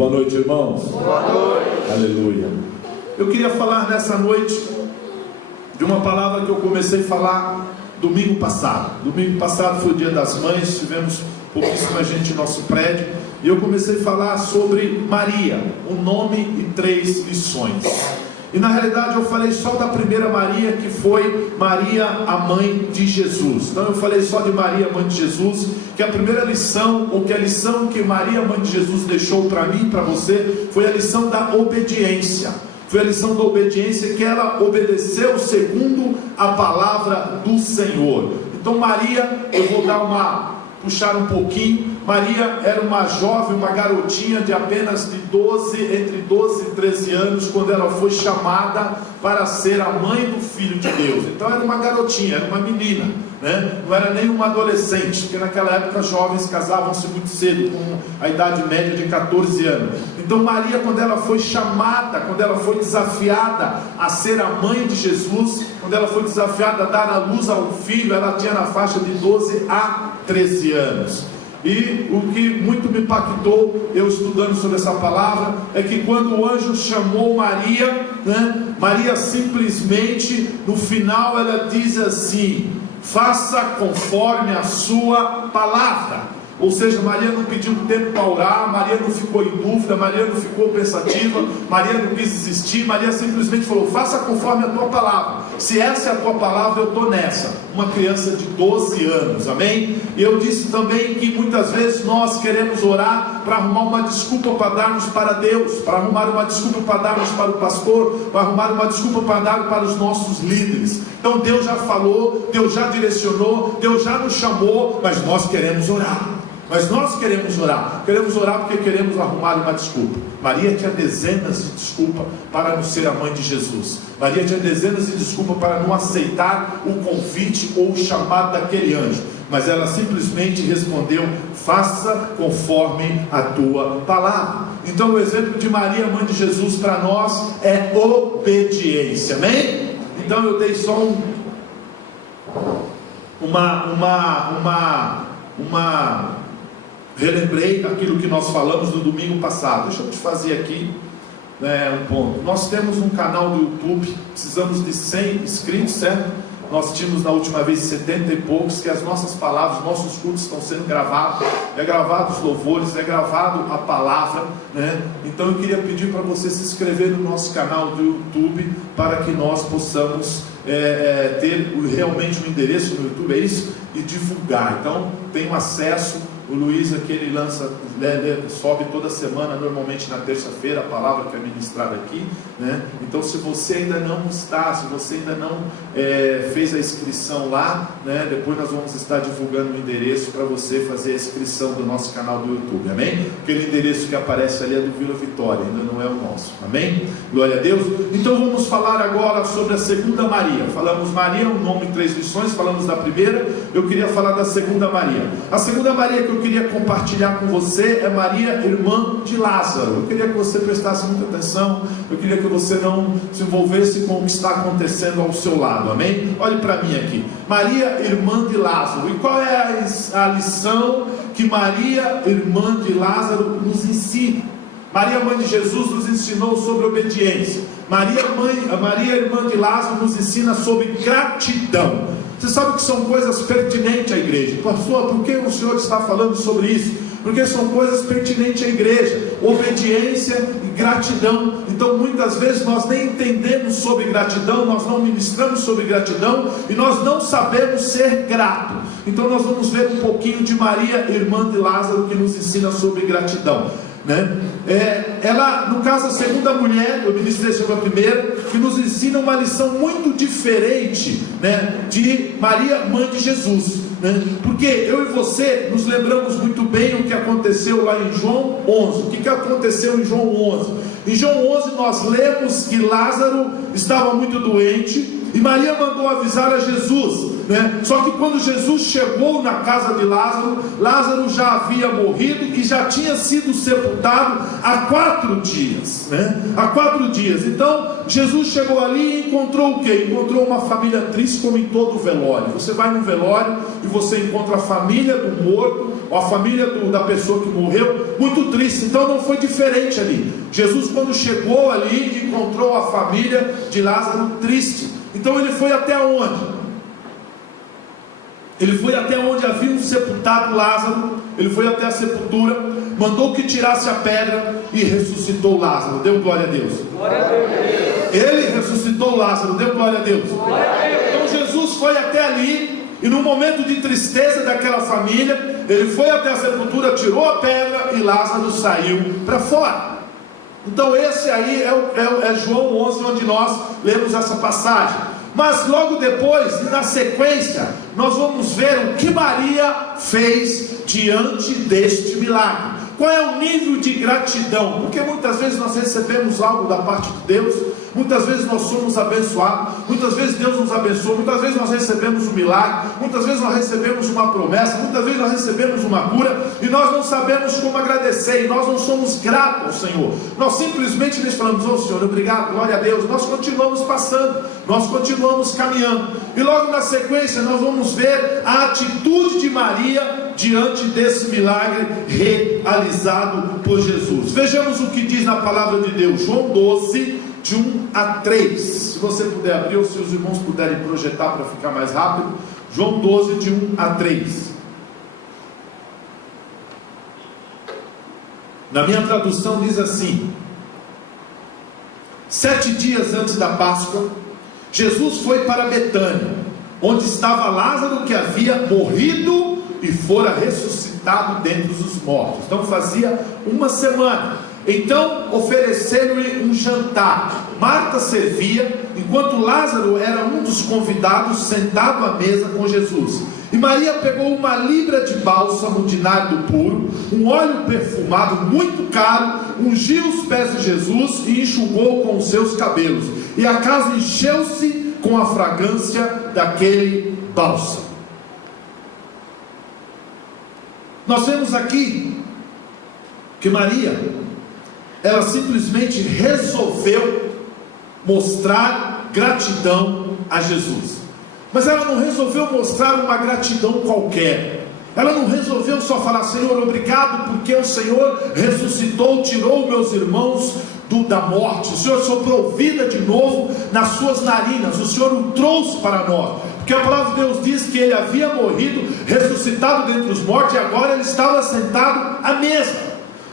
Boa noite, irmãos. Boa noite. Aleluia. Eu queria falar nessa noite de uma palavra que eu comecei a falar domingo passado. Domingo passado foi o Dia das Mães, tivemos pouquíssima gente em nosso prédio, e eu comecei a falar sobre Maria, o nome e 3 lições. E na realidade eu falei só da primeira Maria, que foi Maria, a mãe de Jesus. Então eu falei só de Maria, mãe de Jesus, que a primeira lição, ou que a lição que Maria, mãe de Jesus deixou para mim e para você, foi a lição da obediência. Foi a lição da obediência, que ela obedeceu segundo a palavra do Senhor. Então Maria, eu vou puxar um pouquinho. Maria era uma jovem, uma garotinha de apenas entre 12 e 13 anos, quando ela foi chamada para ser a mãe do Filho de Deus. Então era uma garotinha, era uma menina, né? Não era nem uma adolescente, porque naquela época jovens casavam-se muito cedo, com a idade média de 14 anos. Então Maria, quando ela foi chamada, quando ela foi desafiada a ser a mãe de Jesus, quando ela foi desafiada a dar a luz ao filho, ela tinha na faixa de 12 a 13 anos. E o que muito me impactou, eu estudando sobre essa palavra, é que quando o anjo chamou Maria, né, Maria simplesmente, no final ela diz assim: faça conforme a sua palavra. Ou seja, Maria não pediu tempo para orar, Maria não ficou em dúvida, Maria não ficou pensativa, Maria não quis desistir, Maria simplesmente falou: faça conforme a tua palavra. Se essa é a tua palavra, eu estou nessa. Uma criança de 12 anos, amém? E eu disse também que muitas vezes nós queremos orar para arrumar uma desculpa para darmos para Deus, para arrumar uma desculpa para darmos para o pastor, para arrumar uma desculpa para dar para os nossos líderes. Então Deus já falou, Deus já direcionou, Deus já nos chamou, mas nós queremos orar. Queremos orar porque queremos arrumar uma desculpa. Maria tinha dezenas de desculpas para não ser a mãe de Jesus. Maria tinha dezenas de desculpas para não aceitar o convite ou o chamado daquele anjo. Mas ela simplesmente respondeu: faça conforme a tua palavra. Então o exemplo de Maria, mãe de Jesus, para nós é obediência, amém? Então eu dei só relembrei aquilo que nós falamos no domingo passado. Deixa eu te fazer aqui um ponto. Nós temos um canal do YouTube, precisamos de 100 inscritos, certo? Nós tínhamos na última vez 70 e poucos, que as nossas palavras, nossos cultos estão sendo gravados, é gravado os louvores, é gravado a palavra, né? Então eu queria pedir para você se inscrever no nosso canal do YouTube, para que nós possamos ter realmente um endereço no YouTube, é isso? E divulgar. Então tem um acesso. O Luiz aqui, ele sobe toda semana, normalmente na terça-feira, a palavra que é ministrada aqui, né? Então se você ainda não está, se você ainda não fez a inscrição lá, né? Depois nós vamos estar divulgando o endereço para você fazer a inscrição do nosso canal do YouTube, amém? Aquele endereço que aparece ali é do Vila Vitória, ainda não é o nosso, amém? Glória a Deus. Então vamos falar agora sobre a segunda Maria. Falamos Maria, um nome em 3 lições, falamos da primeira, eu queria falar da segunda Maria. A segunda Maria que eu queria compartilhar com você é Maria, irmã de Lázaro. Eu queria que você prestasse muita atenção, eu queria que você não se envolvesse com o que está acontecendo ao seu lado, amém? Olhe para mim aqui, Maria, irmã de Lázaro. E qual é a lição que Maria, irmã de Lázaro, nos ensina? Maria, mãe de Jesus, nos ensinou sobre obediência. Maria, irmã de Lázaro, nos ensina sobre gratidão. Você sabe que são coisas pertinentes à igreja. Pastor, por que o senhor está falando sobre isso? Porque são coisas pertinentes à igreja. Obediência e gratidão. Então muitas vezes nós nem entendemos sobre gratidão, nós não ministramos sobre gratidão, e nós não sabemos ser grato. Então nós vamos ver um pouquinho de Maria, irmã de Lázaro, que nos ensina sobre gratidão, né? Ela, no caso, a segunda mulher, eu ministrei sobre a primeira, que nos ensina uma lição muito diferente, né, de Maria, mãe de Jesus, né? Porque eu e você nos lembramos muito bem o que aconteceu lá em João 11. O que aconteceu em João 11? Em João 11 nós lemos que Lázaro estava muito doente, e Maria mandou avisar a Jesus, né? Só que quando Jesus chegou na casa de Lázaro, Lázaro já havia morrido e já tinha sido sepultado há 4 dias, né? Há 4 dias. Então Jesus chegou ali e encontrou o quê? Encontrou uma família triste, como em todo velório. Você vai no velório e você encontra a família do morto ou a família da pessoa que morreu, muito triste. Então não foi diferente ali. Jesus, quando chegou ali, encontrou a família de Lázaro triste. Então ele foi até onde? Ele foi até onde haviam sepultado Lázaro. Ele foi até a sepultura, mandou que tirasse a pedra e ressuscitou Lázaro. Deu glória a Deus. Glória a Deus. Ele ressuscitou Lázaro. Deu glória a Deus. Glória a Deus. Então Jesus foi até ali, e no momento de tristeza daquela família, ele foi até a sepultura, tirou a pedra e Lázaro saiu para fora. Então esse aí é João 11, onde nós lemos essa passagem. Mas logo depois, na sequência, nós vamos ver o que Maria fez diante deste milagre. Qual é o nível de gratidão? Porque muitas vezes nós recebemos algo da parte de Deus, muitas vezes nós somos abençoados, muitas vezes Deus nos abençoa, muitas vezes nós recebemos um milagre, muitas vezes nós recebemos uma promessa, muitas vezes nós recebemos uma cura, e nós não sabemos como agradecer, e nós não somos gratos ao Senhor. Nós simplesmente lhes falamos: ô Senhor, obrigado, glória a Deus. Nós continuamos passando, nós continuamos caminhando, e logo na sequência nós vamos ver a atitude de Maria diante desse milagre realizado por Jesus. Vejamos o que diz na palavra de Deus, João 12, de 1 a 3. Se você puder abrir, ou se os irmãos puderem projetar para ficar mais rápido, João 12, de 1 a 3. Na minha tradução diz assim: 7 dias antes da Páscoa, Jesus foi para Betânia, onde estava Lázaro, que havia morrido e fora ressuscitado dentre os mortos. Então fazia uma semana. Então ofereceram-lhe um jantar. Marta servia, enquanto Lázaro era um dos convidados sentado à mesa com Jesus. E Maria pegou 1 libra de bálsamo de nardo puro, um óleo perfumado muito caro, ungiu os pés de Jesus e enxugou com os seus cabelos. E a casa encheu-se com a fragrância daquele bálsamo. Nós vemos aqui que Maria, ela simplesmente resolveu mostrar gratidão a Jesus. Mas ela não resolveu mostrar uma gratidão qualquer. Ela não resolveu só falar: Senhor, obrigado porque o Senhor ressuscitou, tirou meus irmãos da morte. O Senhor soprou vida de novo nas suas narinas. O Senhor o trouxe para nós. Porque a palavra de Deus diz que ele havia morrido, ressuscitado dentre os mortos, e agora ele estava sentado à mesa.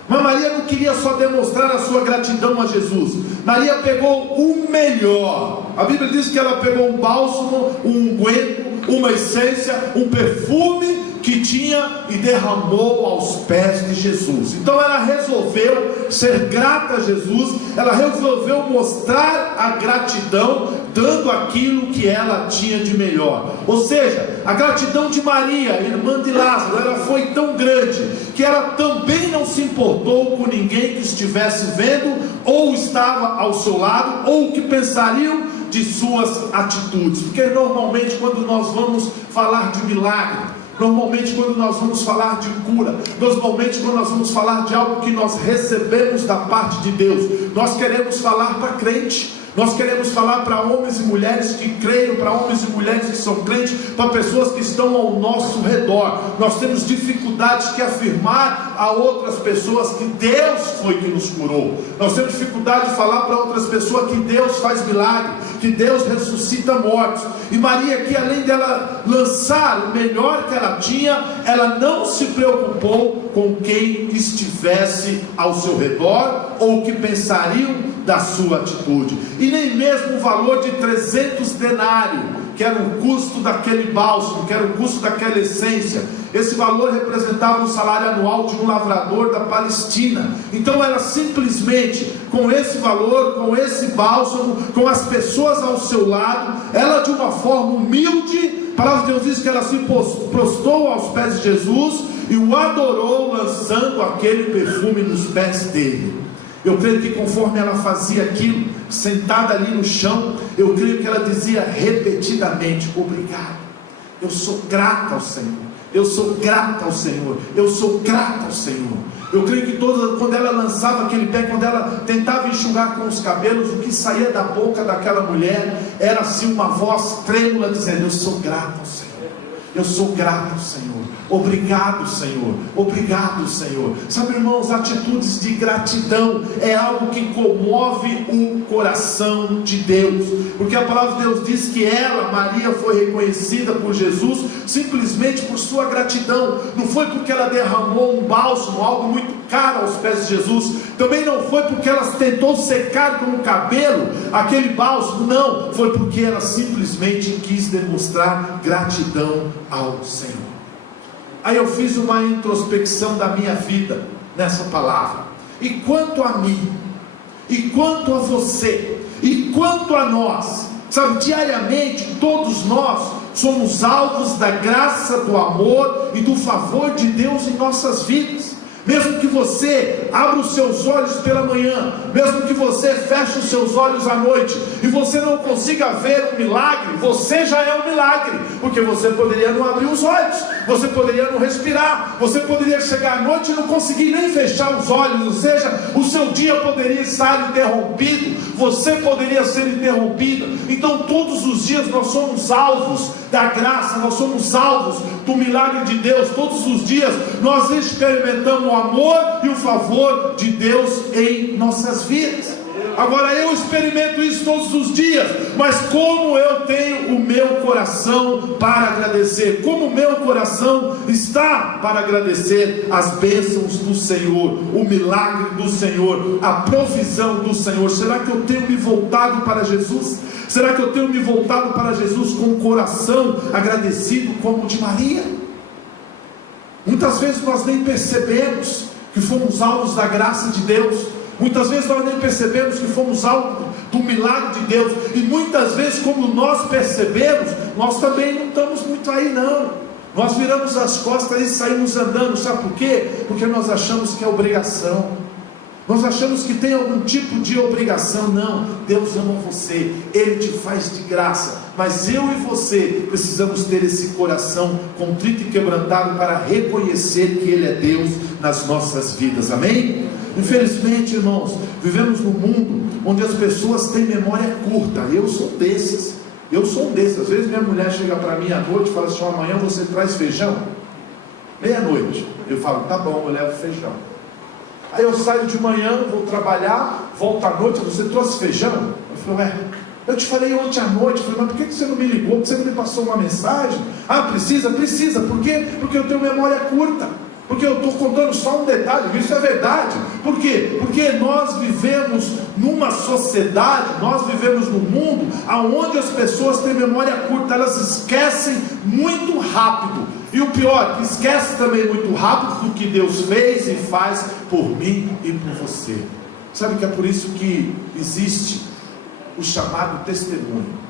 Mas Maria não queria só demonstrar a sua gratidão a Jesus. Maria pegou o melhor. A Bíblia diz que ela pegou um bálsamo, um unguento, uma essência, um perfume que tinha e derramou aos pés de Jesus. Então ela resolveu ser grata a Jesus. Ela resolveu mostrar a gratidão, dando aquilo que ela tinha de melhor. Ou seja, a gratidão de Maria, irmã de Lázaro, ela foi tão grande que ela também não se importou com ninguém que estivesse vendo, ou estava ao seu lado, ou o que pensariam de suas atitudes. Porque normalmente quando nós vamos falar de milagre, normalmente quando nós vamos falar de cura, normalmente quando nós vamos falar de algo que nós recebemos da parte de Deus, nós queremos falar para crente. Nós queremos falar para homens e mulheres que creem, para homens e mulheres que são crentes, para pessoas que estão ao nosso redor. Nós temos dificuldades de afirmar a outras pessoas que Deus foi que nos curou. Nós temos dificuldade de falar para outras pessoas que Deus faz milagre, que Deus ressuscita mortos. E Maria aqui, além dela lançar o melhor que ela tinha, ela não se preocupou com quem estivesse ao seu redor, ou o que pensariam da sua atitude, e nem mesmo o valor de 300 denários, que era o custo daquele bálsamo, que era o custo daquela essência. Esse valor representava o salário anual de um lavrador da Palestina. Então ela simplesmente, com esse valor, com esse bálsamo, com as pessoas ao seu lado, ela de uma forma humilde, a palavra de Deus diz que ela se prostrou aos pés de Jesus e o adorou, lançando aquele perfume nos pés dele. Eu creio que conforme ela fazia aquilo, sentada ali no chão, eu creio que ela dizia repetidamente: obrigado, eu sou grata ao Senhor, eu sou grata ao Senhor, eu sou grata ao Senhor. Eu creio que quando ela lançava aquele pé, quando ela tentava enxugar com os cabelos, o que saía da boca daquela mulher era assim uma voz trêmula dizendo: eu sou grata ao Senhor, Eu sou grato, Senhor. Obrigado, Senhor. Obrigado, Senhor. Sabe, irmãos, atitudes de gratidão é algo que comove o coração de Deus, porque a palavra de Deus diz que ela, Maria, foi reconhecida por Jesus simplesmente por sua gratidão. Não foi porque ela derramou um bálsamo, algo muito caro aos pés de Jesus. Também não foi porque ela tentou secar com o cabelo aquele bálsamo. Não, foi porque ela simplesmente quis demonstrar gratidão ao Senhor. Aí eu fiz uma introspecção da minha vida nessa palavra. E quanto a mim, e quanto a você, e quanto a nós, sabe, diariamente todos nós somos alvos da graça, do amor e do favor de Deus em nossas vidas. Mesmo que você abra os seus olhos pela manhã, mesmo que você feche os seus olhos à noite, e você não consiga ver um milagre, você já é um milagre, porque você poderia não abrir os olhos, você poderia não respirar, você poderia chegar à noite e não conseguir nem fechar os olhos, ou seja, o seu dia poderia estar interrompido, você poderia ser interrompido. Então todos os dias nós somos alvos da graça, nós somos alvos do milagre de Deus. Todos os dias nós experimentamos o amor e o favor de Deus em nossas vidas. Agora eu experimento isso todos os dias, mas como eu tenho o meu coração para agradecer, como o meu coração está para agradecer as bênçãos do Senhor, o milagre do Senhor, a provisão do Senhor. Será que eu tenho me voltado para Jesus? Será que eu tenho me voltado para Jesus com o coração agradecido como o de Maria? Muitas vezes nós nem percebemos que fomos alvos da graça de Deus. Muitas vezes nós nem percebemos que fomos alvos do milagre de Deus. E muitas vezes, como nós percebemos, nós também não estamos muito aí não. Nós viramos as costas e saímos andando. Sabe por quê? Porque nós achamos que é obrigação. Nós achamos que tem algum tipo de obrigação. Não, Deus ama você, Ele te faz de graça. Mas eu e você precisamos ter esse coração contrito e quebrantado para reconhecer que Ele é Deus nas nossas vidas, amém? Infelizmente, irmãos, vivemos num mundo onde as pessoas têm memória curta. Eu sou desses. Às vezes minha mulher chega para mim à noite e fala assim: amanhã você traz feijão? Meia-noite. Eu falo: tá bom, eu levo feijão. Aí eu saio de manhã, vou trabalhar, volto à noite: você trouxe feijão? Eu falo: eu te falei ontem à noite. Eu falei: mas por que você não me ligou? Por que você não me passou uma mensagem? Ah, precisa. Por quê? Porque eu tenho memória curta. Porque eu estou contando só um detalhe, isso é verdade. Por quê? Porque nós vivemos numa sociedade, nós vivemos num mundo onde as pessoas têm memória curta, elas esquecem muito rápido. E o pior, esquece também muito rápido do que Deus fez e faz por mim e por você. Sabe que é por isso que existe o chamado testemunho.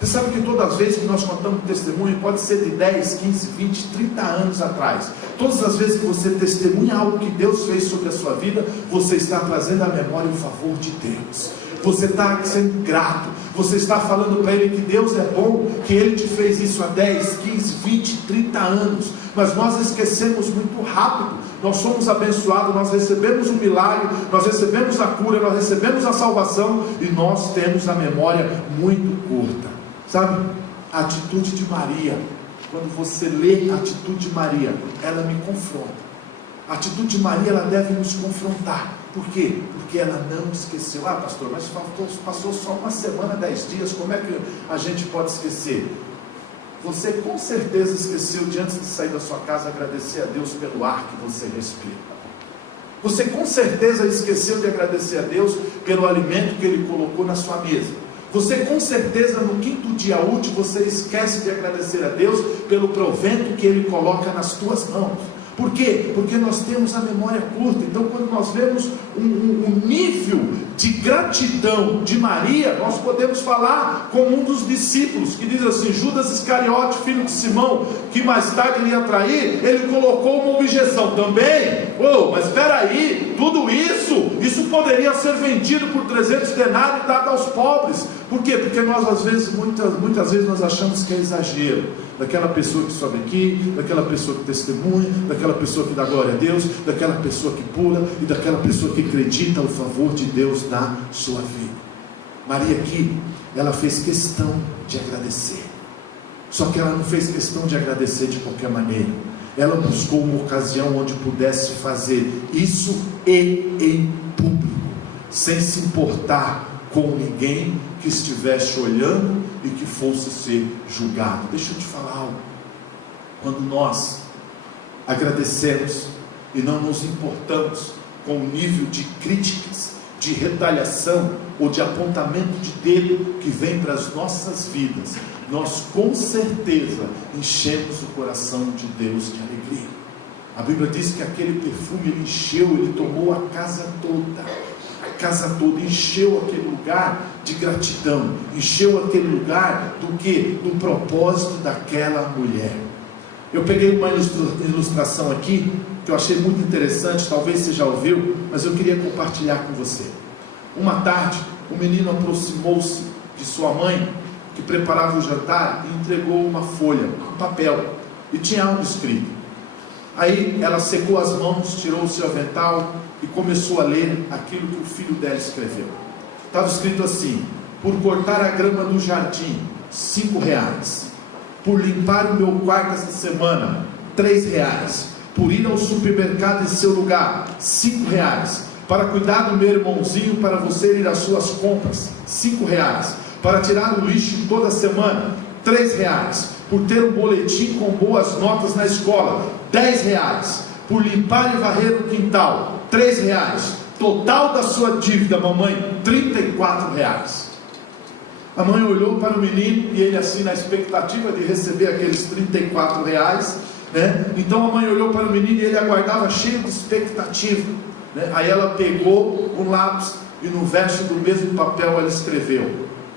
Você sabe que todas as vezes que nós contamos testemunho, pode ser de 10, 15, 20, 30 anos atrás. Todas as vezes que você testemunha algo que Deus fez sobre a sua vida, você está trazendo à memória o favor de Deus. Você está sendo grato. Você está falando para Ele que Deus é bom, que Ele te fez isso há 10, 15, 20, 30 anos. Mas nós esquecemos muito rápido. Nós somos abençoados, nós recebemos o milagre, nós recebemos a cura, nós recebemos a salvação, e nós temos a memória muito curta. Sabe, a atitude de Maria, quando você lê a atitude de Maria, ela me confronta. A atitude de Maria, ela deve nos confrontar. Por quê? Porque ela não esqueceu. Ah, pastor, mas passou só uma semana, 10 dias, como é que a gente pode esquecer? Você com certeza esqueceu de, antes de sair da sua casa, agradecer a Deus pelo ar que você respira. Você com certeza esqueceu de agradecer a Deus pelo alimento que Ele colocou na sua mesa. Você com certeza no 5º dia útil, você esquece de agradecer a Deus pelo provento que Ele coloca nas tuas mãos. Por quê? Porque nós temos a memória curta. Então quando nós vemos um nível de gratidão de Maria, nós podemos falar como um dos discípulos, que diz assim: Judas Iscariote, filho de Simão, que mais tarde ele ia trair, ele colocou uma objeção também. Mas espera aí, tudo isso poderia ser vendido por 300 denários e dado aos pobres. Por quê? Porque nós às vezes, muitas vezes nós achamos que é exagero. Daquela pessoa que sobe aqui, daquela pessoa que testemunha, daquela pessoa que dá glória a Deus, daquela pessoa que pula e daquela pessoa que acredita o favor de Deus na sua vida. Maria aqui, ela fez questão de agradecer. Só que ela não fez questão de agradecer de qualquer maneira. Ela buscou uma ocasião onde pudesse fazer isso e em público, sem se importar com ninguém que estivesse olhando e que fosse ser julgado. Deixa eu te falar algo. Quando nós agradecemos e não nos importamos com o nível de críticas, de retaliação ou de apontamento de dedo que vem para as nossas vidas, nós com certeza enchemos o coração de Deus de alegria. A Bíblia diz que aquele perfume ele encheu, ele tomou a casa toda, encheu aquele lugar de gratidão, encheu aquele lugar do que? Do propósito daquela mulher. Eu peguei uma ilustração aqui que eu achei muito interessante, talvez você já ouviu, mas eu queria compartilhar com você. Uma tarde, o menino aproximou-se de sua mãe, que preparava o jantar, e entregou uma folha, um papel, e tinha algo escrito. Aí ela secou as mãos, tirou o seu avental e começou a ler aquilo que o filho dela escreveu. Estava escrito assim: por cortar a grama do jardim, R$5. Por limpar o meu quarto essa semana, R$3. Por ir ao supermercado em seu lugar, R$5. Para cuidar do meu irmãozinho, para você ir às suas compras, R$5. Para tirar o lixo toda semana, R$3. Por ter um boletim com boas notas na escola, R$10. Por limpar e varrer o quintal, R$3. Total da sua dívida, mamãe, R$34. A mãe olhou para o menino e ele assim na expectativa de receber aqueles R$34, né? Então a mãe olhou para o menino e ele aguardava cheio de expectativa, né? Aí ela pegou um lápis e no verso do mesmo papel ela escreveu: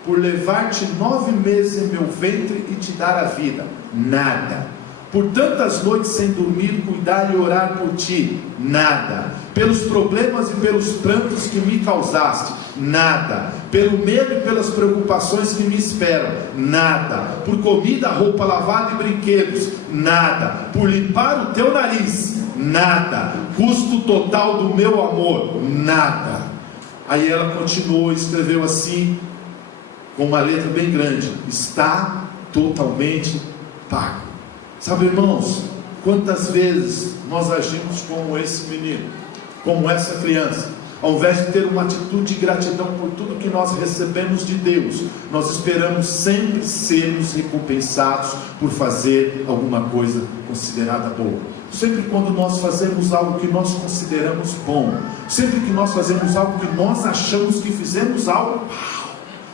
por levar-te 9 meses em meu ventre e te dar a vida, nada. Por tantas noites sem dormir, cuidar e orar por ti, nada. Pelos problemas e pelos prantos que me causaste, nada. Pelo medo e pelas preocupações que me esperam, nada. Por comida, roupa lavada e brinquedos, nada. Por limpar o teu nariz, nada. Custo total do meu amor, nada. Aí ela continuou e escreveu assim, com uma letra bem grande: está totalmente pago. Sabe, irmãos, quantas vezes nós agimos como esse menino, como essa criança? Ao invés de ter uma atitude de gratidão por tudo que nós recebemos de Deus, nós esperamos sempre sermos recompensados por fazer alguma coisa considerada boa. Sempre quando nós fazemos algo que nós consideramos bom, sempre que nós fazemos algo que nós achamos que fizemos algo,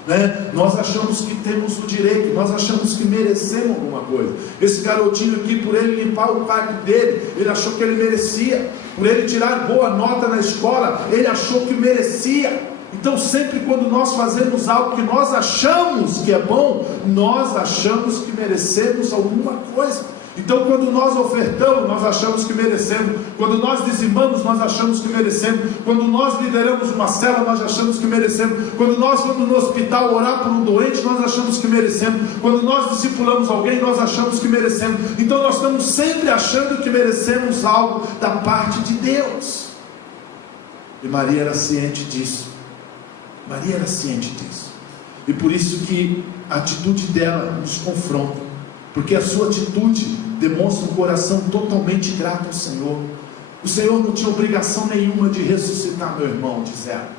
né? Nós achamos que temos o direito, nós achamos que merecemos alguma coisa. Esse garotinho aqui, por ele limpar o quarto dele, ele achou que ele merecia. Por ele tirar boa nota na escola, ele achou que merecia. Então sempre quando nós fazemos algo que nós achamos que é bom, nós achamos que merecemos alguma coisa. Então quando nós ofertamos, nós achamos que merecemos. Quando nós dizimamos, nós achamos que merecemos. Quando nós lideramos uma célula, nós achamos que merecemos. Quando nós vamos no hospital orar por um doente, nós achamos que merecemos. Quando nós discipulamos alguém, nós achamos que merecemos. Então nós estamos sempre achando que merecemos algo da parte de Deus. E Maria era ciente disso. Maria era ciente disso. E por isso que a atitude dela nos confronta. Porque a sua atitude demonstra um coração totalmente grato ao Senhor. O Senhor não tinha obrigação nenhuma de ressuscitar meu irmão, diz ela.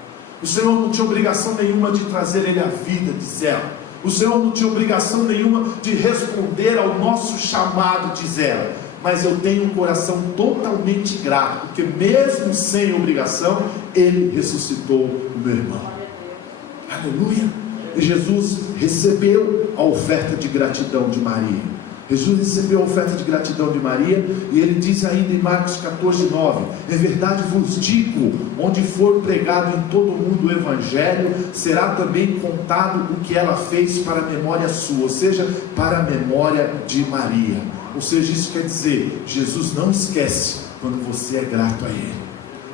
O Senhor não tinha obrigação nenhuma de trazer ele à vida, diz ela. O Senhor não tinha obrigação nenhuma de responder ao nosso chamado, diz ela. Mas eu tenho um coração totalmente grato, porque mesmo sem obrigação, Ele ressuscitou o meu irmão. Aleluia! E Jesus recebeu a oferta de gratidão de Maria. Jesus recebeu a oferta de gratidão de Maria, e ele diz ainda em Marcos 14:9: em verdade vos digo, onde for pregado em todo o mundo o Evangelho, será também contado o que ela fez para a memória sua, ou seja, para a memória de Maria. Ou seja, isso quer dizer, Jesus não esquece quando você é grato a Ele.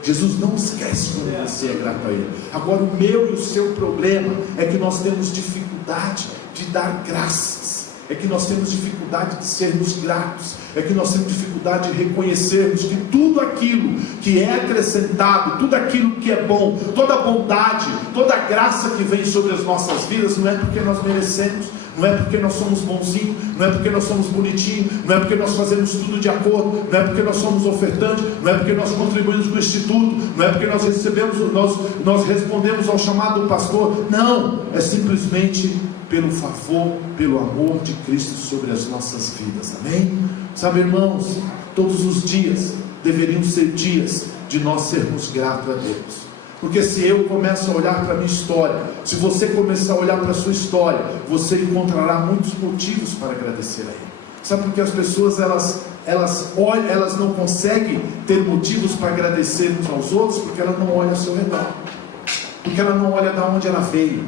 Jesus não esquece quando você é grato a Ele. Agora o meu e o seu problema é que nós temos dificuldade de dar graças. é que nós temos dificuldade de sermos gratos, é que nós temos dificuldade de reconhecermos que tudo aquilo que é acrescentado, tudo aquilo que é bom, toda a bondade, toda a graça que vem sobre as nossas vidas, não é porque nós merecemos, não é porque nós somos bonzinhos, não é porque nós somos bonitinhos, não é porque nós fazemos tudo de acordo, não é porque nós somos ofertantes, não é porque nós contribuímos com o instituto, não é porque nós recebemos, nós respondemos ao chamado do pastor. Não, é simplesmente pelo favor, pelo amor de Cristo sobre as nossas vidas. Amém? Sabe, irmãos, todos os dias deveriam ser dias de nós sermos gratos a Deus. Porque se eu começo a olhar para a minha história, se você começar a olhar para a sua história, você encontrará muitos motivos para agradecer a Ele. Sabe por que as pessoas elas não conseguem ter motivos para agradecer uns aos outros? Porque ela não olha ao seu redor, porque ela não olha de onde ela veio,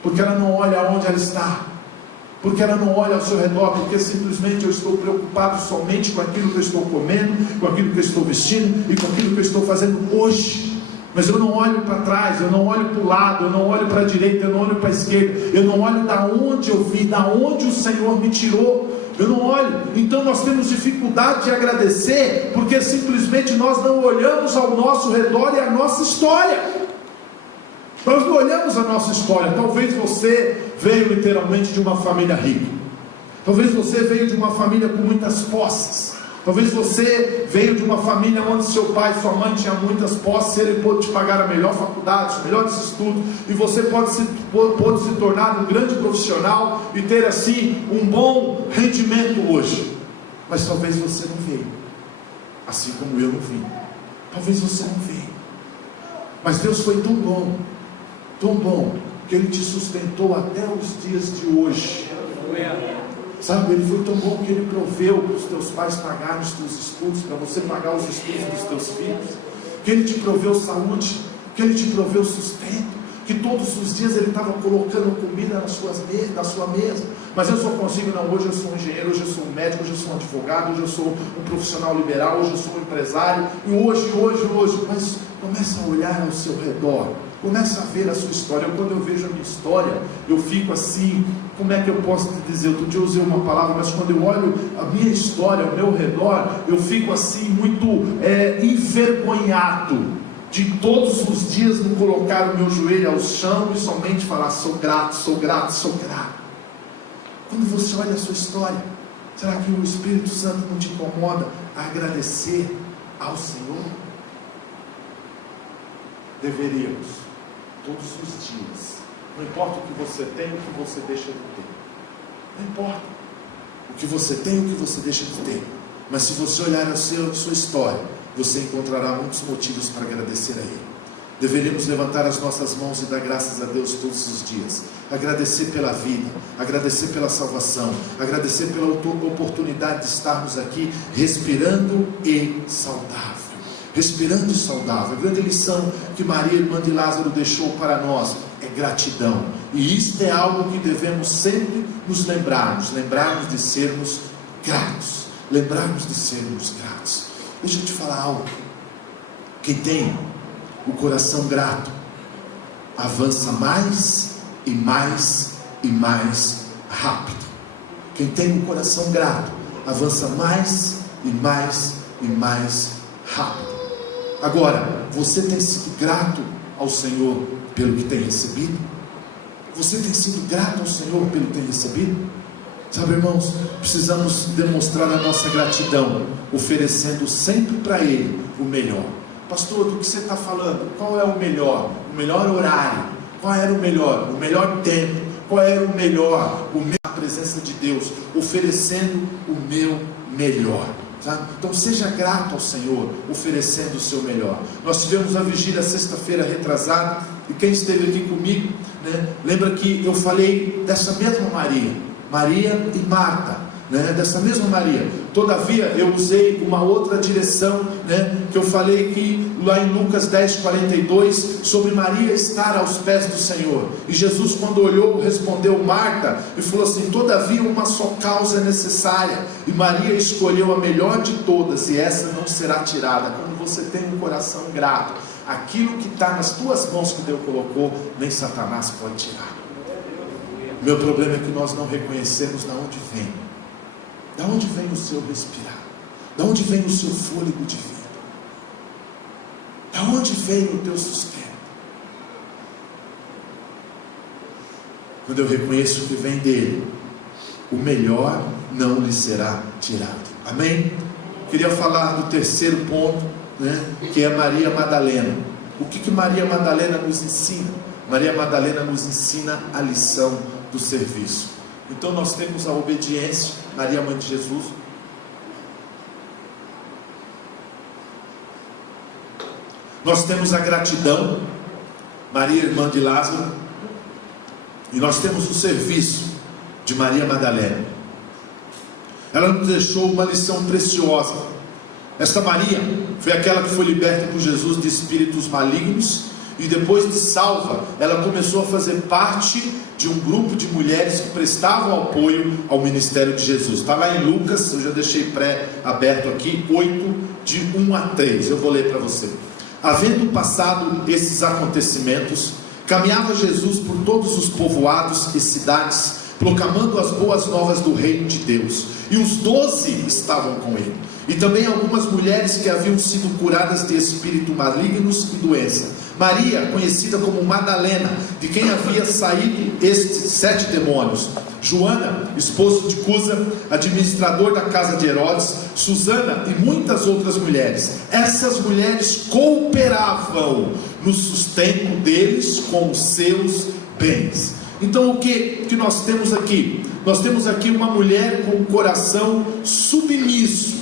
porque ela não olha aonde ela está, porque ela não olha ao seu redor, porque simplesmente eu estou preocupado somente com aquilo que eu estou comendo, com aquilo que eu estou vestindo e com aquilo que eu estou fazendo hoje. Mas eu não olho para trás, eu não olho para o lado, eu não olho para a direita, eu não olho para a esquerda, eu não olho da onde eu vim, da onde o Senhor me tirou, eu não olho. Então nós temos dificuldade de agradecer, porque simplesmente nós não olhamos ao nosso redor e à nossa história. Nós não olhamos a nossa história. Talvez você veio literalmente de uma família rica, talvez você veio de uma família com muitas posses, talvez você veio de uma família onde seu pai e sua mãe tinham muitas posses, ele pôde te pagar a melhor faculdade, os melhores estudos, e você pôde se tornar um grande profissional e ter assim um bom rendimento hoje. Mas talvez você não veio assim como eu não vim. Talvez você não veio. Mas Deus foi tão bom, que Ele te sustentou até os dias de hoje. Sabe, Ele foi tão bom que Ele proveu para os teus pais pagarem os teus estudos, para você pagar os estudos dos teus filhos, que Ele te proveu saúde, que Ele te proveu sustento, que todos os dias Ele estava colocando comida na sua mesa. Mas eu só consigo, não, hoje eu sou um engenheiro, hoje eu sou um médico, hoje eu sou um advogado, hoje eu sou um profissional liberal, hoje eu sou um empresário, e hoje, mas começa a olhar ao seu redor, começa a ver a sua história. Quando eu vejo a minha história, eu fico assim, como é que eu posso te dizer? Outro dia eu usei uma palavra, mas quando eu olho a minha história ao meu redor, eu fico assim muito envergonhado de todos os dias não colocar o meu joelho ao chão e somente falar: sou grato, sou grato, sou grato. Quando você olha a sua história, será que o Espírito Santo não te incomoda a agradecer ao Senhor? Deveríamos, todos os dias. Não importa o que você tem, o que você deixa de ter. Não importa o que você tem, o que você deixa de ter. Mas se você olhar a sua história, você encontrará muitos motivos para agradecer a Ele. Deveríamos levantar as nossas mãos e dar graças a Deus todos os dias. Agradecer pela vida, agradecer pela salvação, agradecer pela oportunidade de estarmos aqui respirando e saudável. Respirando e saudável. A grande lição que Maria, irmã de Lázaro, deixou para nós é gratidão. E isto é algo que devemos sempre nos lembrarmos de sermos gratos. Lembrarmos de sermos gratos. Deixa eu te falar algo. Quem tem o coração grato avança mais e mais e mais rápido. Quem tem o coração grato avança mais e mais e mais rápido. Agora, você tem sido grato ao Senhor pelo que tem recebido? Você tem sido grato ao Senhor pelo que tem recebido? Sabe, irmãos, precisamos demonstrar a nossa gratidão, oferecendo sempre para Ele o melhor. Pastor, do que você está falando? Qual é o melhor? O melhor horário? Qual era o melhor? O melhor tempo? Qual era o melhor? A presença de Deus, oferecendo o meu melhor. Sabe? Então seja grato ao Senhor, oferecendo o seu melhor. Nós tivemos a vigília sexta-feira retrasada, e quem esteve aqui comigo, né, lembra que eu falei dessa mesma Maria e Marta, né, dessa mesma Maria. Todavia eu usei uma outra direção, né, que eu falei que lá em Lucas 10:42, sobre Maria estar aos pés do Senhor. E Jesus, quando olhou, respondeu Marta e falou assim: todavia uma só causa é necessária, e Maria escolheu a melhor de todas, e essa não será tirada. Quando você tem um coração grato, aquilo que está nas tuas mãos que Deus colocou, nem Satanás pode tirar. O meu problema é que nós não reconhecemos de onde vem. De onde vem o seu respirar? De onde vem o seu fôlego de vida? De onde vem o teu sustento? Quando eu reconheço que vem dele, o melhor não lhe será tirado. Amém? Queria falar do terceiro ponto, que é Maria Madalena. O que Maria Madalena nos ensina? Maria Madalena nos ensina a lição do serviço. Então nós temos a obediência, Maria mãe de Jesus. Nós temos a gratidão, Maria irmã de Lázaro. E nós temos o serviço de Maria Madalena. Ela nos deixou uma lição preciosa. Esta Maria foi aquela que foi liberta por Jesus de espíritos malignos, e depois de salva, ela começou a fazer parte de um grupo de mulheres que prestavam apoio ao ministério de Jesus. Está lá em Lucas, eu já deixei pré-aberto aqui, 8, de 1 a 3, eu vou ler para você. Havendo passado esses acontecimentos, caminhava Jesus por todos os povoados e cidades, proclamando as boas novas do reino de Deus, e os 12 estavam com ele, e também algumas mulheres que haviam sido curadas de espíritos malignos e doença. Maria, conhecida como Madalena, de quem havia saído estes 7 demônios. Joana, esposo de Cusa, administrador da casa de Herodes. Susana e muitas outras mulheres. Essas mulheres cooperavam no sustento deles com os seus bens. Então o que nós temos aqui? Nós temos aqui uma mulher com o coração submisso,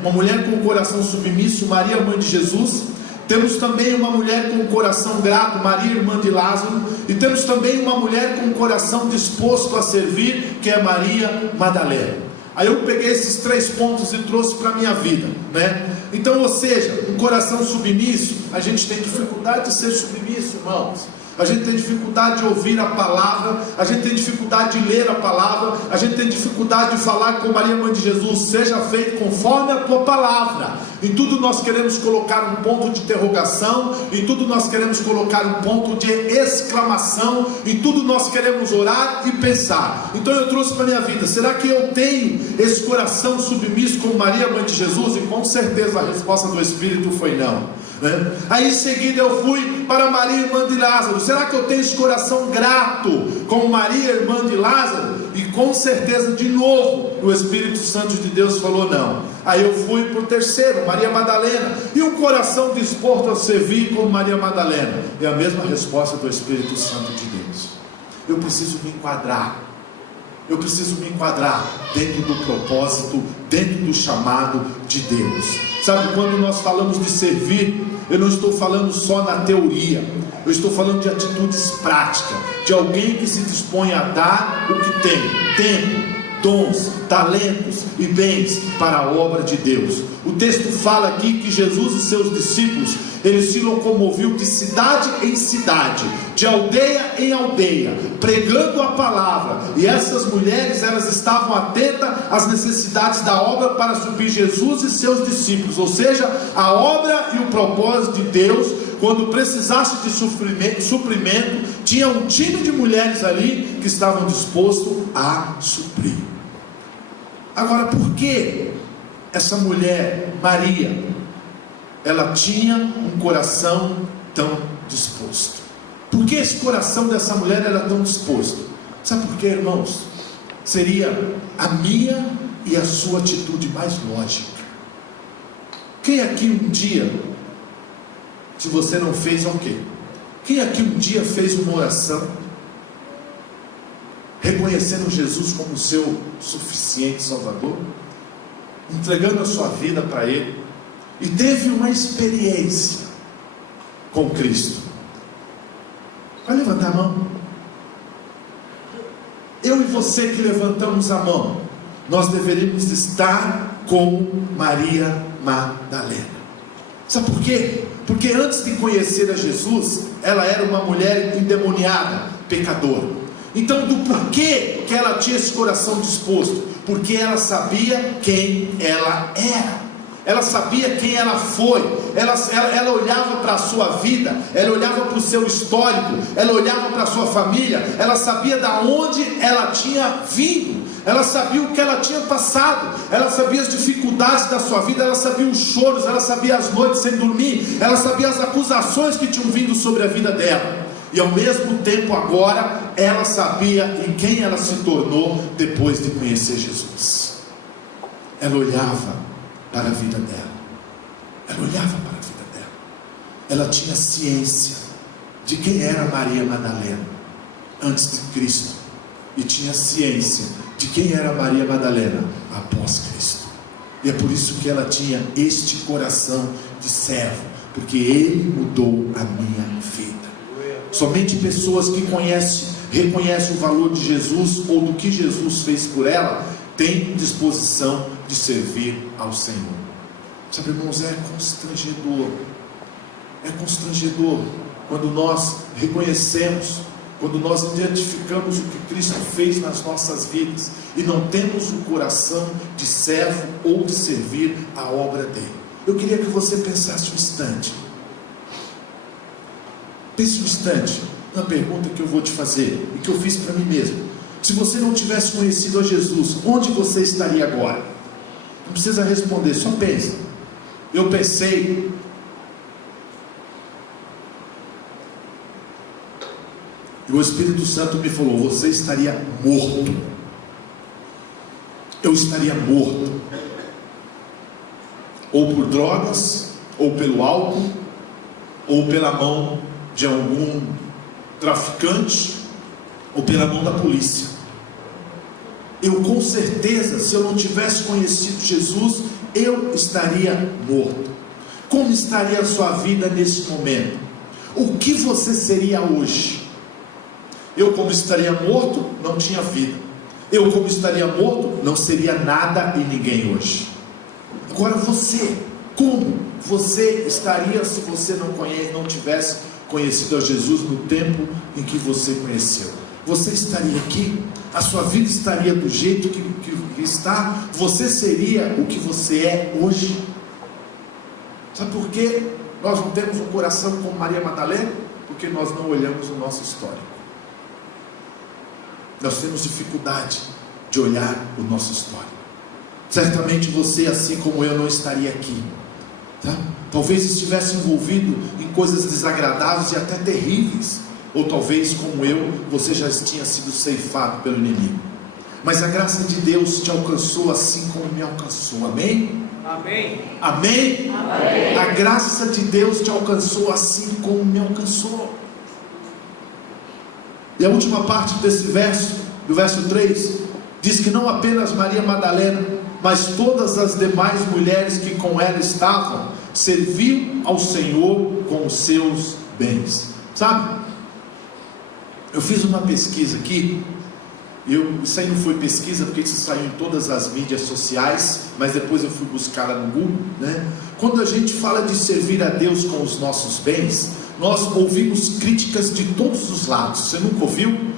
uma mulher com o coração submisso, Maria mãe de Jesus. Temos também uma mulher com o coração grato, Maria irmã de Lázaro. E temos também uma mulher com o coração disposto a servir, que é Maria Madalena. Aí eu peguei esses 3 pontos e trouxe para a minha vida, Então, ou seja, um coração submisso. A gente tem dificuldade de ser submisso, irmãos. A gente tem dificuldade de ouvir a palavra, a gente tem dificuldade de ler a palavra, a gente tem dificuldade de falar com Maria mãe de Jesus, seja feito conforme a tua palavra. Em tudo nós queremos colocar um ponto de interrogação, em tudo nós queremos colocar um ponto de exclamação, em tudo nós queremos orar e pensar. Então eu trouxe para a minha vida, será que eu tenho esse coração submisso como Maria mãe de Jesus? E com certeza a resposta do Espírito foi não. Aí em seguida eu fui para Maria irmã de Lázaro. Será que eu tenho esse coração grato como Maria irmã de Lázaro? E com certeza de novo o Espírito Santo de Deus falou não. Aí eu fui para o terceiro, Maria Madalena. E um coração disposto a servir como Maria Madalena. É a mesma resposta do Espírito Santo de Deus. Eu preciso me enquadrar. Eu preciso me enquadrar dentro do propósito, dentro do chamado de Deus. Sabe, quando nós falamos de servir, eu não estou falando só na teoria, eu estou falando de atitudes práticas, de alguém que se dispõe a dar o que tem, tempo, dons, talentos e bens para a obra de Deus. O texto fala aqui que Jesus e seus discípulos, ele se locomoveu de cidade em cidade, de aldeia em aldeia, pregando a palavra. E essas mulheres, elas estavam atentas às necessidades da obra para suprir Jesus e seus discípulos, ou seja, a obra e o propósito de Deus. Quando precisasse de suprimento, tinha um time de mulheres ali que estavam dispostos a suprir. Agora, por que essa mulher, Maria, ela tinha um coração tão disposto? Por que esse coração dessa mulher era tão disposto? Sabe por quê, irmãos? Seria a minha e a sua atitude mais lógica. Quem aqui um dia, se você não fez, ok. Quem aqui um dia fez uma oração, reconhecendo Jesus como seu suficiente Salvador, entregando a sua vida para Ele, e teve uma experiência com Cristo? Vai levantar a mão. Eu e você que levantamos a mão, nós deveríamos estar como Maria Madalena. Sabe por quê? Porque antes de conhecer a Jesus, ela era uma mulher endemoniada, pecadora. Então, do porquê que ela tinha esse coração disposto? Porque ela sabia quem ela era. Ela sabia quem ela foi. ela olhava para a sua vida, ela olhava para o seu histórico, ela olhava para a sua família, ela sabia de onde ela tinha vindo, ela sabia o que ela tinha passado, ela sabia as dificuldades da sua vida, ela sabia os choros, ela sabia as noites sem dormir, ela sabia as acusações que tinham vindo sobre a vida dela, e ao mesmo tempo agora, ela sabia em quem ela se tornou depois de conhecer Jesus. Ela olhava para a vida dela, ela olhava para a vida dela, ela tinha ciência de quem era Maria Madalena antes de Cristo, e tinha ciência de quem era Maria Madalena após Cristo, e é por isso que ela tinha este coração de servo, porque Ele mudou a minha vida. Somente pessoas que reconhecem o valor de Jesus, ou do que Jesus fez por ela, têm disposição de servir ao Senhor. Sabe, irmãos, é constrangedor quando nós reconhecemos, quando nós identificamos o que Cristo fez nas nossas vidas, e não temos o coração de servo ou de servir a obra dele. Eu queria que você pensasse um instante. Pense um instante na pergunta que eu vou te fazer, e que eu fiz para mim mesmo. Se você não tivesse conhecido a Jesus, onde você estaria agora? Não precisa responder, só pensa. Eu pensei, e o Espírito Santo me falou: você estaria morto. Eu estaria morto, ou por drogas, ou pelo álcool, ou pela mão de algum traficante, ou pela mão da polícia. Eu, com certeza, se eu não tivesse conhecido Jesus, eu estaria morto. Como estaria a sua vida nesse momento? O que você seria hoje? Eu, como estaria morto, não tinha vida. Eu, como estaria morto, não seria nada e ninguém hoje. Agora você, como você estaria se você não tivesse conhecido a Jesus no tempo em que você conheceu? Você estaria aqui? A sua vida estaria do jeito que está? Você seria o que você é hoje? Sabe por quê nós não temos um coração como Maria Madalena? Porque nós não olhamos o nosso histórico. Nós temos dificuldade de olhar o nosso histórico. Certamente você, assim como eu, não estaria aqui, tá? Talvez estivesse envolvido em coisas desagradáveis e até terríveis, ou talvez, como eu, você já tinha sido ceifado pelo inimigo. Mas a graça de Deus te alcançou assim como me alcançou. Amém? Amém. Amém? Amém. A graça de Deus te alcançou assim como me alcançou. E a última parte desse verso, do verso 3, diz que não apenas Maria Madalena, mas todas as demais mulheres que com ela estavam, serviam ao Senhor com os seus bens. Sabe, eu fiz uma pesquisa aqui, isso aí não foi pesquisa, porque isso saiu em todas as mídias sociais, mas depois eu fui buscar lá no Google, né? Quando a gente fala de servir a Deus com os nossos bens, nós ouvimos críticas de todos os lados. Você nunca ouviu?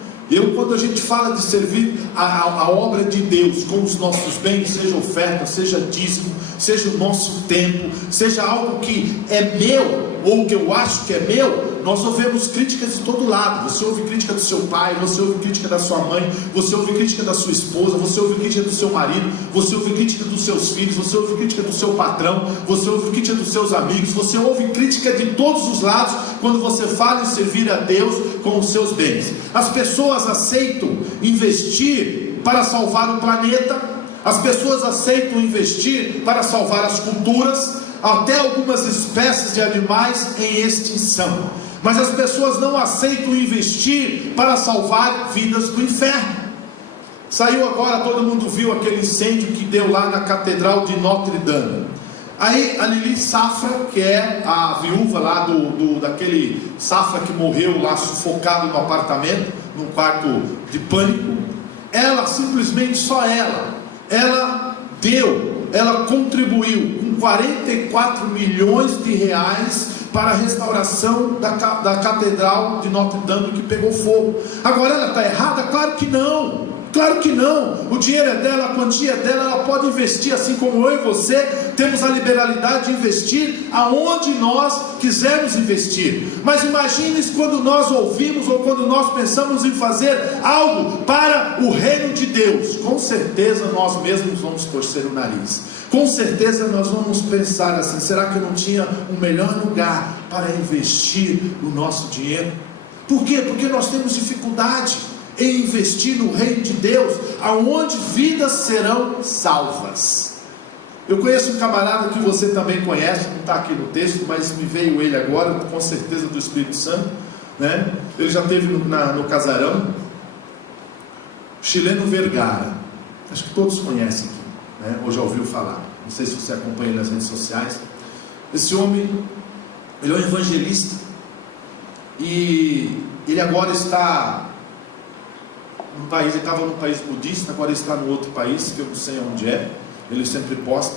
Quando a gente fala de servir a obra de Deus com os nossos bens, seja oferta, seja dízimo, seja o nosso tempo, seja algo que é meu, ou que eu acho que é meu, nós ouvemos críticas de todo lado. Você ouve crítica do seu pai, você ouve crítica da sua mãe, você ouve crítica da sua esposa, você ouve crítica do seu marido, você ouve crítica dos seus filhos, você ouve crítica do seu patrão, você ouve crítica dos seus amigos, você ouve crítica de todos os lados quando você fala em servir a Deus com os seus bens. As pessoas aceitam investir para salvar o planeta, as pessoas aceitam investir para salvar as culturas, até algumas espécies de animais em extinção, mas as pessoas não aceitam investir para salvar vidas do inferno. Saiu agora, todo mundo viu aquele incêndio que deu lá na Catedral de Notre Dame. Aí a Lili Safra, que é a viúva lá daquele Safra que morreu lá sufocado no apartamento, num quarto de pânico, ela simplesmente, só ela contribuiu com 44 milhões de reais para a restauração da Catedral de Notre Dame que pegou fogo. Agora ela está errada? Claro que não. Claro que não. O dinheiro é dela, a quantia é dela, ela pode investir, assim como eu e você temos a liberalidade de investir aonde nós quisermos investir. Mas imagine quando nós ouvimos ou quando nós pensamos em fazer algo para o reino de Deus. Com certeza nós mesmos vamos torcer o nariz. Com certeza nós vamos pensar assim: será que eu não tinha um melhor lugar para investir o nosso dinheiro? Por quê? Porque nós temos dificuldade em investir no reino de Deus, aonde vidas serão salvas. Eu conheço um camarada que você também conhece, não está aqui no texto, mas me veio ele agora, com certeza do Espírito Santo, né? Ele já esteve no Casarão, Chileno Vergara, acho que todos conhecem aqui, né? Ou já ouviu falar, não sei se você acompanha nas redes sociais. Esse homem, ele é um evangelista, e ele agora está no país, ele estava no país budista, agora ele está no outro país, que eu não sei onde é, ele sempre posta.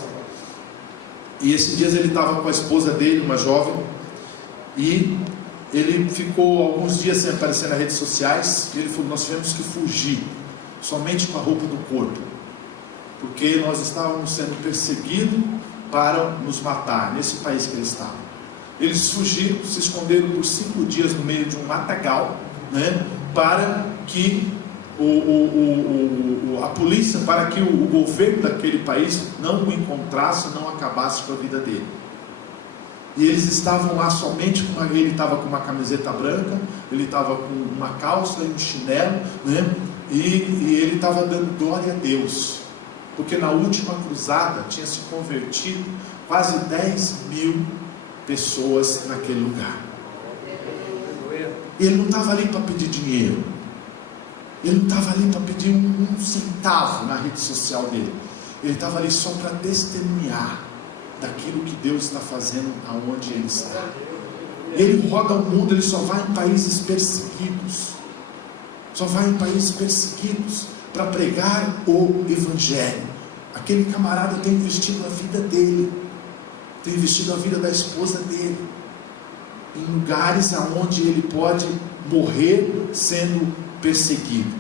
E esses dias ele estava com a esposa dele, uma jovem, e ele ficou alguns dias sem aparecer nas redes sociais, e ele falou: nós tivemos que fugir, somente com a roupa do corpo, porque nós estávamos sendo perseguidos para nos matar, nesse país que ele estava. Eles fugiram, se esconderam por 5 dias no meio de um matagal, né, para que a polícia, para que o governo daquele país não o encontrasse, não acabasse com a vida dele. E eles estavam lá somente com ele estava com uma camiseta branca, ele estava com uma calça e um chinelo, né? E ele estava dando glória a Deus, porque na última cruzada tinha se convertido quase 10.000 pessoas naquele lugar. Ele não estava ali para pedir dinheiro, ele não estava ali para pedir um centavo na rede social dele, ele estava ali só para testemunhar daquilo que Deus está fazendo aonde ele está. Ele roda o mundo, ele só vai em países perseguidos, para pregar o Evangelho. Aquele camarada tem investido a vida dele, tem investido a vida da esposa dele, em lugares aonde ele pode morrer sendo perseguido.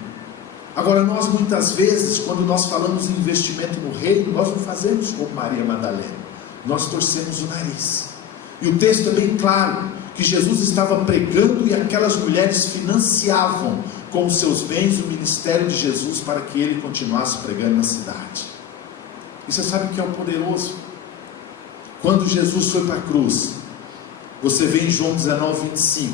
Agora, nós muitas vezes, quando nós falamos em investimento no reino, nós não fazemos como Maria Madalena, nós torcemos o nariz. E o texto é bem claro, que Jesus estava pregando e aquelas mulheres financiavam com os seus bens o ministério de Jesus para que ele continuasse pregando na cidade. E você sabe o que é o poderoso? Quando Jesus foi para a cruz, você vê em João 19:25,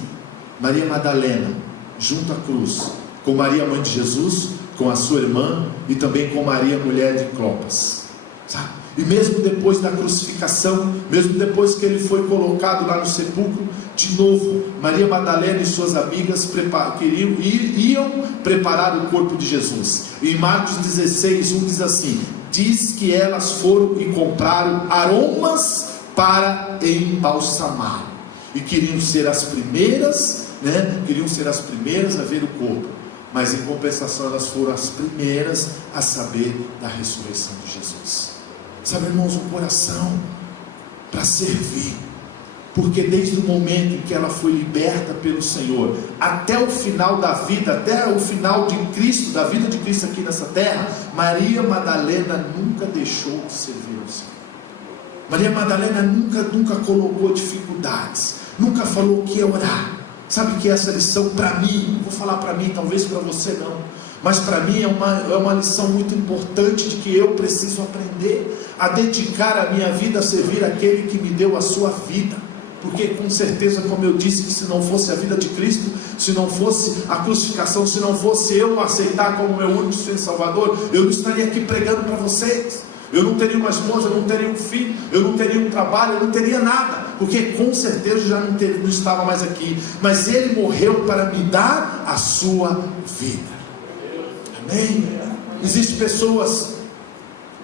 Maria Madalena junto à cruz, com Maria mãe de Jesus, com a sua irmã e também com Maria mulher de Clopas, sabe? E mesmo depois da crucificação, mesmo depois que ele foi colocado lá no sepulcro, de novo Maria Madalena e suas amigas iam preparar o corpo de Jesus. E em Marcos 16:1 diz assim: diz que elas foram e compraram aromas para embalsamar, e queriam ser as primeiras, queriam ser as primeiras a ver o corpo, mas em compensação elas foram as primeiras a saber da ressurreição de Jesus. Sabe, irmãos, um coração para servir, porque desde o momento em que ela foi liberta pelo Senhor, até o final da vida, até o final de Cristo, da vida de Cristo aqui nessa terra, Maria Madalena nunca deixou de servir ao Senhor. Maria Madalena nunca colocou dificuldades, nunca falou que ia orar. Sabe que essa lição para mim, vou falar para mim, talvez para você não, mas para mim é uma lição muito importante, de que eu preciso aprender a dedicar a minha vida a servir aquele que me deu a sua vida. Porque com certeza, como eu disse, que se não fosse a vida de Cristo, se não fosse a crucificação, se não fosse eu aceitar como meu único Senhor e Salvador, eu não estaria aqui pregando para vocês. Eu não teria uma esposa, eu não teria um filho, eu não teria um trabalho, eu não teria nada, porque com certeza eu já não estava mais aqui. Mas Ele morreu para me dar a sua vida. Amém? Existem pessoas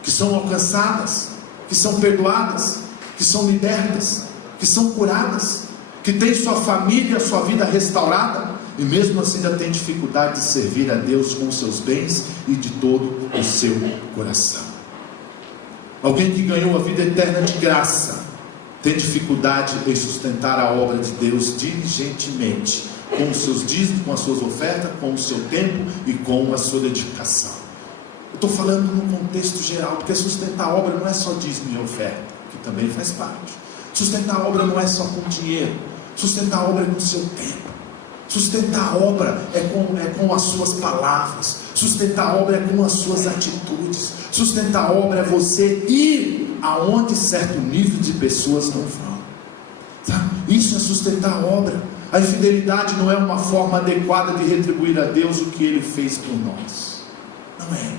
que são alcançadas, que são perdoadas, que são libertas, que são curadas, que têm sua família, sua vida restaurada, e mesmo assim ainda tem dificuldade de servir a Deus com os seus bens e de todo o seu coração. Alguém que ganhou a vida eterna de graça tem dificuldade em sustentar a obra de Deus diligentemente, com os seus dízimos, com as suas ofertas, com o seu tempo e com a sua dedicação. Eu estou falando num contexto geral, porque sustentar a obra não é só dízimo e oferta, que também faz parte. Sustentar a obra não é só com dinheiro, sustentar a obra é com o seu tempo. Sustentar a obra é com as suas palavras. Sustentar a obra é com as suas atitudes. Sustentar a obra é você ir aonde certo nível de pessoas não vão. Sabe? Isso é sustentar a obra. A infidelidade não é uma forma adequada de retribuir a Deus o que Ele fez por nós. Não é.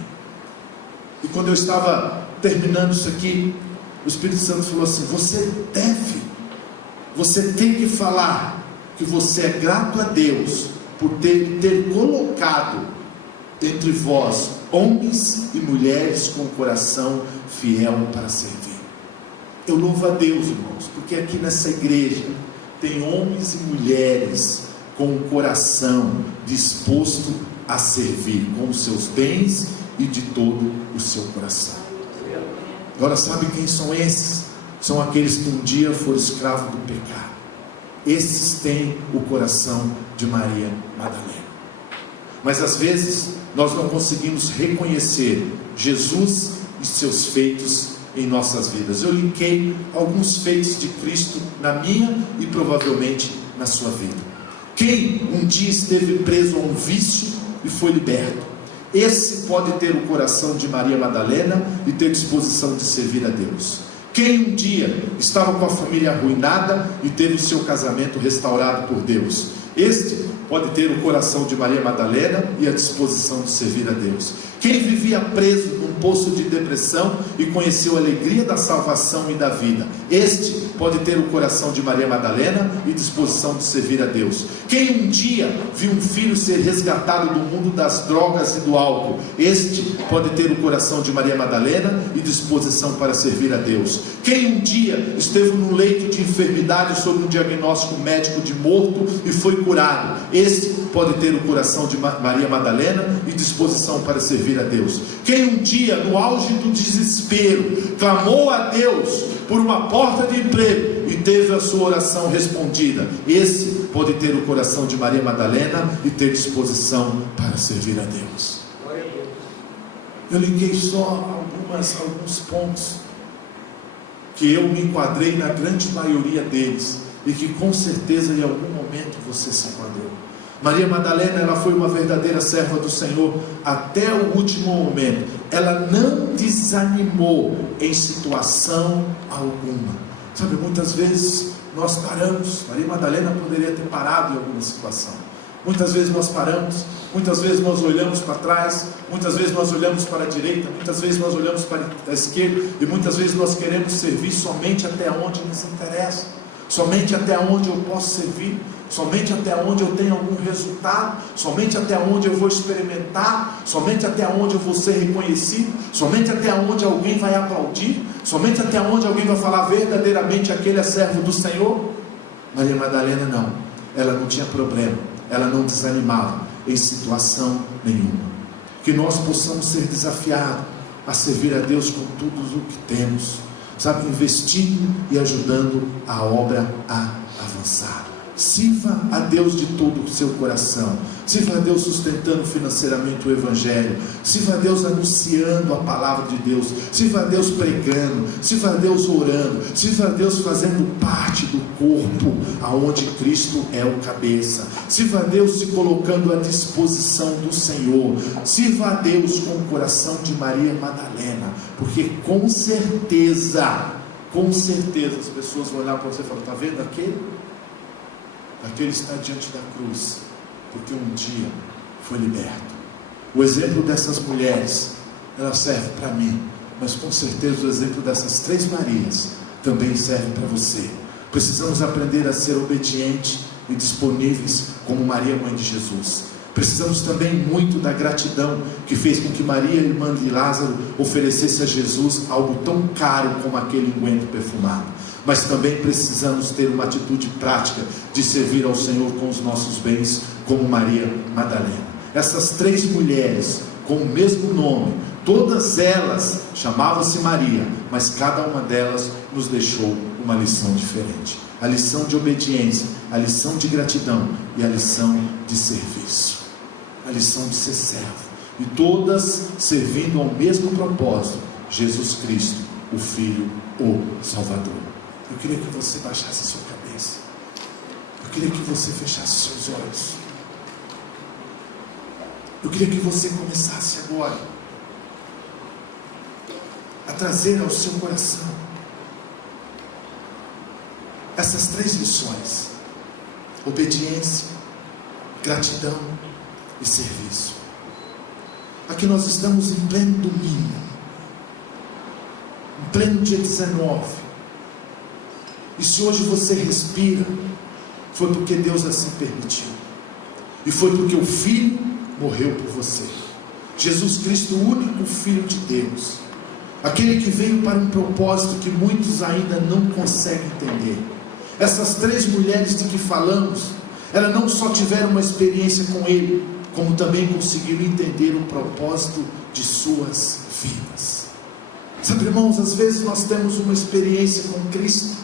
E quando eu estava terminando isso aqui, o Espírito Santo falou assim: você tem que falar que você é grato a Deus por ter colocado entre vós homens e mulheres com o coração fiel para servir. Eu louvo a Deus, irmãos, porque aqui nessa igreja tem homens e mulheres com o coração disposto a servir, com os seus bens e de todo o seu coração. Agora, sabe quem são esses? São aqueles que um dia foram escravos do pecado. Esses têm o coração de Maria Madalena. Mas às vezes nós não conseguimos reconhecer Jesus e seus feitos em nossas vidas. Eu linkei alguns feitos de Cristo na minha e provavelmente na sua vida. Quem um dia esteve preso a um vício e foi liberto, esse pode ter o coração de Maria Madalena e ter disposição de servir a Deus. Quem um dia estava com a família arruinada e teve o seu casamento restaurado por Deus, este pode ter o coração de Maria Madalena e a disposição de servir a Deus. Quem vivia preso num poço de depressão e conheceu a alegria da salvação e da vida, este pode ter o coração de Maria Madalena e disposição de servir a Deus. Quem um dia viu um filho ser resgatado do mundo das drogas e do álcool, este pode ter o coração de Maria Madalena e disposição para servir a Deus. Quem um dia esteve num leito de enfermidade sob um diagnóstico médico de morto e foi curado, este pode ter o coração de Maria Madalena e disposição para servir a Deus. Quem um dia, no auge do desespero, clamou a Deus por uma porta de emprego e teve a sua oração respondida, esse pode ter o coração de Maria Madalena e ter disposição para servir a Deus. Eu liguei só alguns pontos que eu me enquadrei na grande maioria deles e que com certeza em algum momento você se enquadrou. Maria Madalena, ela foi uma verdadeira serva do Senhor até o último momento. Ela não desanimou em situação alguma. Sabe, muitas vezes nós paramos. Maria Madalena poderia ter parado em alguma situação. Muitas vezes nós paramos, muitas vezes nós olhamos para trás, muitas vezes nós olhamos para a direita, muitas vezes nós olhamos para a esquerda, e muitas vezes nós queremos servir somente até onde nos interessa, somente até onde eu posso servir, somente até onde eu tenho algum resultado, somente até onde eu vou experimentar, somente até onde eu vou ser reconhecido, somente até onde alguém vai aplaudir, somente até onde alguém vai falar verdadeiramente aquele é servo do Senhor. Maria Madalena não, ela não tinha problema, ela não desanimava em situação nenhuma. Que nós possamos ser desafiados a servir a Deus com tudo o que temos, sabe, investindo e ajudando a obra a avançar. Sirva a Deus de todo o seu coração, sirva a Deus sustentando financeiramente o Evangelho, sirva a Deus anunciando a palavra de Deus, sirva a Deus pregando, sirva a Deus orando, sirva a Deus fazendo parte do corpo aonde Cristo é o cabeça, sirva a Deus se colocando à disposição do Senhor, sirva a Deus com o coração de Maria Madalena, porque com certeza as pessoas vão olhar para você e falar: está vendo aquele? Aquele está diante da cruz, porque um dia foi liberto. O exemplo dessas mulheres, ela serve para mim, mas com certeza o exemplo dessas três Marias também serve para você. Precisamos aprender a ser obedientes e disponíveis como Maria, mãe de Jesus. Precisamos também muito da gratidão que fez com que Maria, irmã de Lázaro, oferecesse a Jesus algo tão caro como aquele unguento perfumado. Mas também precisamos ter uma atitude prática de servir ao Senhor com os nossos bens, como Maria Madalena. Essas três mulheres com o mesmo nome, todas elas chamavam-se Maria, mas cada uma delas nos deixou uma lição diferente. a lição de obediência, a lição de gratidão e a lição de serviço, a lição de ser servo, e todas servindo ao mesmo propósito: Jesus Cristo, o Filho, o Salvador. Eu queria que você baixasse a sua cabeça, eu queria que você fechasse seus olhos, eu queria que você começasse agora a trazer ao seu coração essas 3 lições: obediência, gratidão e serviço. Aqui nós estamos em pleno domingo, em pleno dia 19, e se hoje você respira, foi porque Deus assim permitiu, e foi porque o Filho morreu por você. Jesus Cristo, o único Filho de Deus, aquele que veio para um propósito que muitos ainda não conseguem entender. Essas 3 mulheres de que falamos, elas não só tiveram uma experiência com Ele, como também conseguiram entender o propósito de suas vidas. Sabe, irmãos, às vezes nós temos uma experiência com Cristo,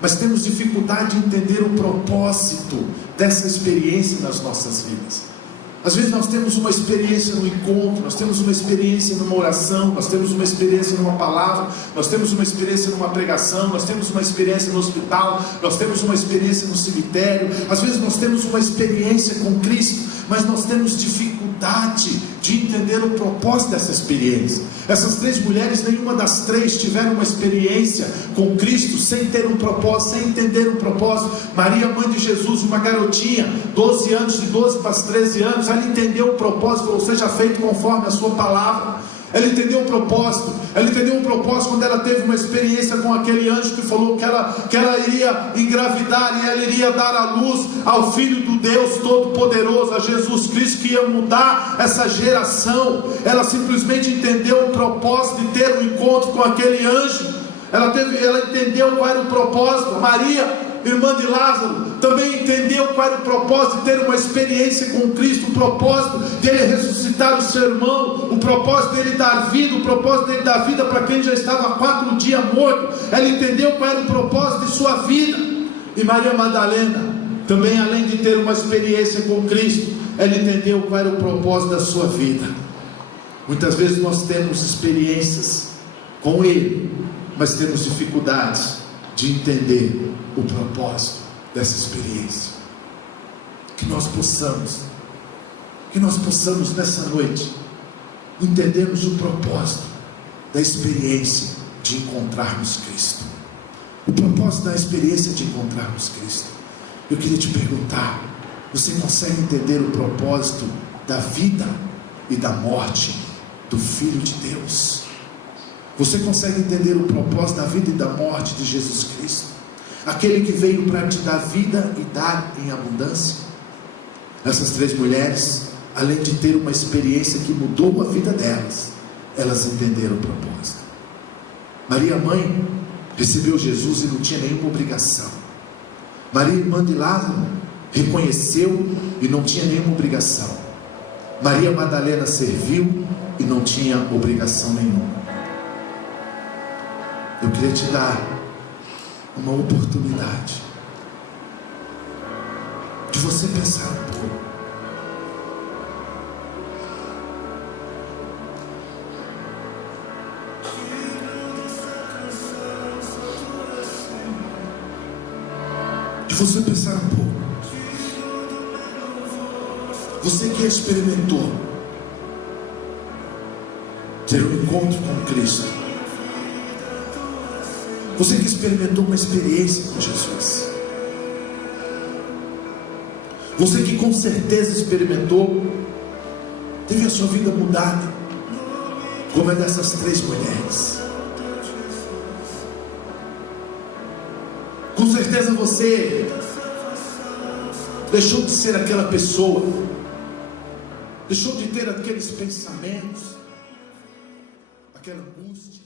mas temos dificuldade de entender o propósito dessa experiência nas nossas vidas. Às vezes nós temos uma experiência no encontro, nós temos uma experiência numa oração, nós temos uma experiência numa palavra, nós temos uma experiência numa pregação, nós temos uma experiência no hospital, nós temos uma experiência no cemitério. Às vezes nós temos uma experiência com Cristo, mas nós temos dificuldade de entender o propósito dessa experiência. Essas 3 mulheres, nenhuma das 3 tiveram uma experiência com Cristo sem ter um propósito, sem entender um propósito. Maria, mãe de Jesus, uma garotinha, 12 anos, de 12 para 13 anos, ela entendeu o propósito: ou seja, feito conforme a sua palavra. Ela entendeu o propósito. Ela entendeu o propósito quando ela teve uma experiência com aquele anjo que falou que ela iria engravidar e ela iria dar à luz ao Filho do Deus Todo-Poderoso, a Jesus Cristo, que ia mudar essa geração. Ela simplesmente entendeu o propósito de ter um encontro com aquele anjo. Ela entendeu qual era o propósito. Maria, irmã de Lázaro, também entendeu qual era o propósito de ter uma experiência com Cristo, o propósito dele ressuscitar o seu irmão, o propósito dele dar vida, o propósito dele dar vida para quem já estava há 4 dias morto. Ela entendeu qual era o propósito de sua vida. E Maria Madalena, também, além de ter uma experiência com Cristo, ela entendeu qual era o propósito da sua vida. Muitas vezes nós temos experiências com Ele, mas temos dificuldades de entender o propósito dessa experiência. Que nós possamos nessa noite entendermos o propósito da experiência de encontrarmos Cristo. O propósito da experiência de encontrarmos Cristo. Eu queria te perguntar: você consegue entender o propósito da vida e da morte do Filho de Deus? Você consegue entender o propósito da vida e da morte de Jesus Cristo? Aquele que veio para te dar vida e dar em abundância. Essas 3 mulheres, além de ter uma experiência que mudou a vida delas, elas entenderam o propósito. Maria, mãe, recebeu Jesus e não tinha nenhuma obrigação. Maria, irmã de Lázaro, reconheceu e não tinha nenhuma obrigação. Maria Madalena serviu e não tinha obrigação nenhuma. Eu queria te dar uma oportunidade de você pensar um pouco. De você pensar um pouco. Você que experimentou ter um encontro com Cristo, você que experimentou uma experiência com Jesus, você que com certeza experimentou, teve a sua vida mudada, como é dessas 3 mulheres. Com certeza você deixou de ser aquela pessoa, deixou de ter aqueles pensamentos, aquela angústia.